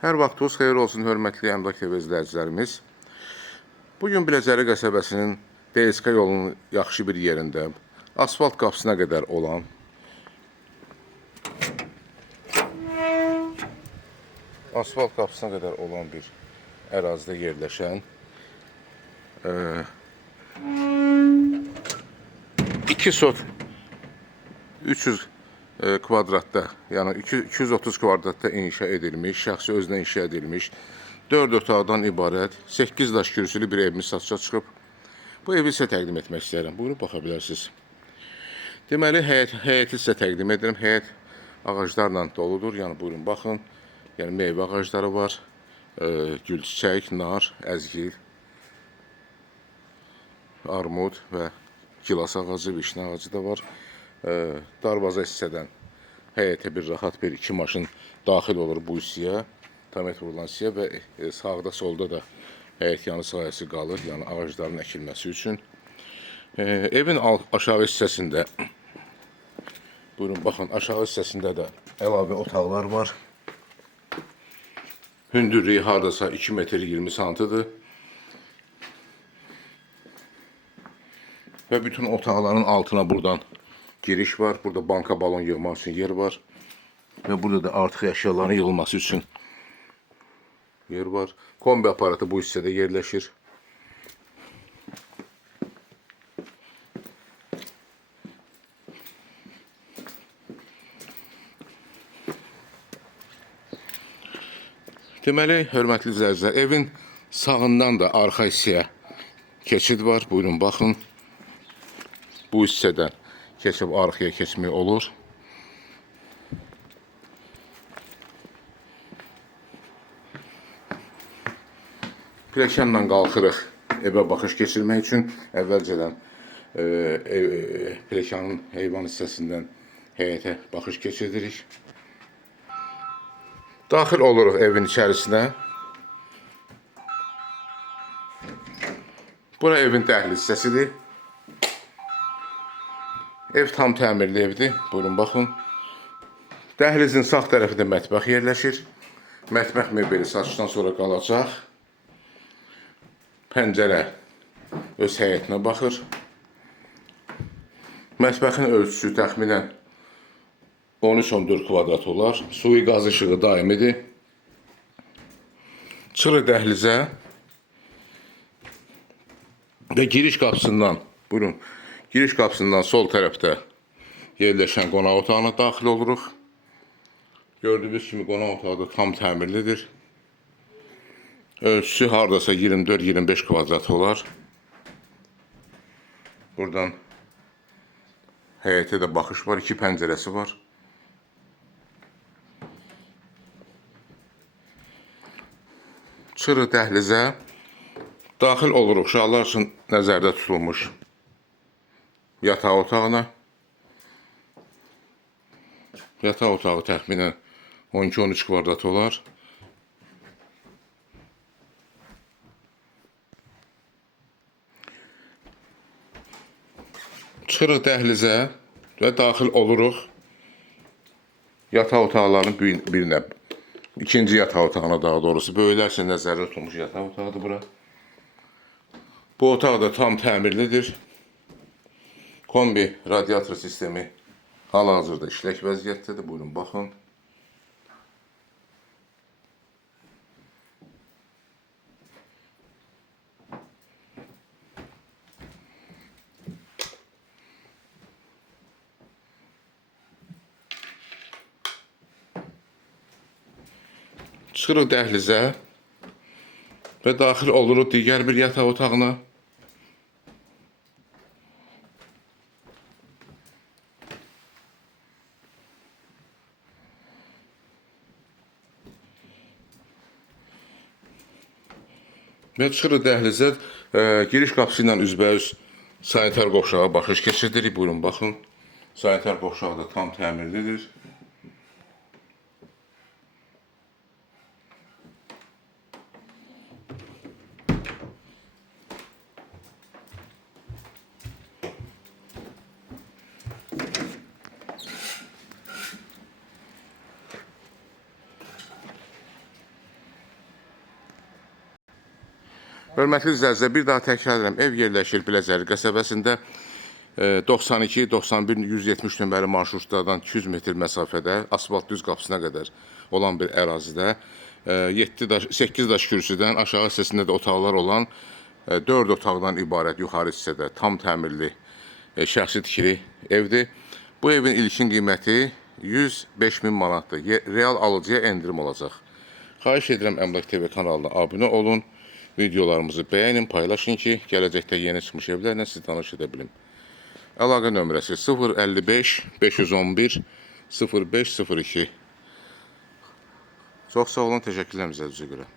Hər vaxtınız xeyir olsun, hörmətli Əmlak TV izləyicilərimiz. Bugün Biləcəri qəsəbəsinin DSK yolunun yaxşı bir yerində, asfalt qapısına qədər olan bir ərazidə yerləşən 2 sot 300 kvadratda, yəni 230 kvadratda inşa edilmiş, şəxsi özünə inşa edilmiş 4 otaqdan ibarət 8 daş kürsülü bir evimiz satışa çıxıb. Bu evi sizə təqdim etmək istəyirəm. Buyurun, baxa bilərsiniz. Deməli, həyəti sizə təqdim edirəm. Həyət ağaclarla doludur. Yəni, buyurun, baxın. Yəni, meyvə ağacları var. Gül çiçək, nar, əzgil, armud və gilas ağacı, vişnə ağacı da var. Darvaza hissədən həyətə bir rahat bir 2 maşın daxil olur bu hissəyə. Tam et vurulan hissəyə və sağda solda da həyət yanı sahəsi qalır, yəni ağacların əkilməsi üçün. Evin aşağı hissəsində, buyurun baxın, aşağı hissəsində də əlavə otaqlar var. Hündürlüyü hardasa 2 metr 20 santıdır. Və bütün otaqların altına buradan giriş var. Burada banka balon yığmaq üçün yer var. Və burada da artıq əşyaların yığılması üçün yer var. Kombi aparatı bu hissədə yerləşir. Deməli, hörmətli izləyicilər, evin sağından da arxa hissəyə keçid var. Buyurun, baxın. Bu hissədən keçib arxaya keçmək olur. Pilləkənlə qalxırıq evə baxış keçirmək üçün. Əvvəlcədən pilləkənin heyvan hissəsindən həyətə baxış keçiririk. Daxil oluruq evin içərisinə. Bura evin dəhliz hissəsidir. Ev tam təmirli evdir. Buyurun, baxın. Dəhlizin sağ tərəfində mətbəx yerləşir. Mətbəx mebeli satışdan sonra qalacaq. Pəncərə öz həyətinə baxır. Mətbəxin ölçüsü təxminən 13-14 kvadrat olar. Suyu, qaz, işığı daimidir. Çıxır dəhlizə və giriş qapısından, buyurun, giriş qapısından sol tərəfdə yerləşən qonaq otağına daxil oluruq. Gördüyünüz kimi qonaq otağı da tam təmirlidir. Ölçüsü hardasa 24-25 kvadrat olar. Buradan həyətə də baxış var, 2 pəncərəsi var. Çıxırıq dəhlizə, daxil oluruq uşaqlar üçün nəzərdə tutulmuş yataq otağına. Yataq otağı təxminən 12-13 kvadrat olar. Çıxırıq dəhlizə və daxil oluruq yataq otaqlarının birinə. İkinci yataq otağına daha doğrusu. Böyüklər üçün nəzərdə tutulmuş yataq otağıdır bura. Bu otaq da tam təmirlidir. Kombi radiator sistemi hal-hazırda işlək vəziyyətdədir. Buyurun, baxın. Çıxırıq dəhlizə və daxil oluruq digər bir yataq otağına. Və çıxırıq dəhlizə, giriş qapısı ilə üzbəüz sanitar qovşağa baxış keçirdirik. Buyurun, baxın. Sanitar qovşağı da tam təmirlidir. Hörmətli izləyicilər, bir daha təkrar edirəm. Ev yerləşir Biləcəri qəsəbəsində 92, 91, 170 nömrəli marşrutlardan 200 metr məsafədə asfalt düz qapısına qədər olan bir ərazidə 8 daş kürsüdən aşağı hissəsində də otaqlar olan 4 otaqdan ibarət yuxarı hissədə tam təmirli şəxsi tikili evdir. Bu evin ilkin qiyməti 105 min manatdır. Real alıcıya endirim olacaq. Xahiş edirəm Əmlak TV kanalına abunə olun. Videolarımızı bəyənin, paylaşın ki, gələcəkdə yeni çıxmış evlərlə siz tanış edə bilim. Əlaqə nömrəsi 055 511 0502. Çox sağ olun, təşəkkürlər bizə görə.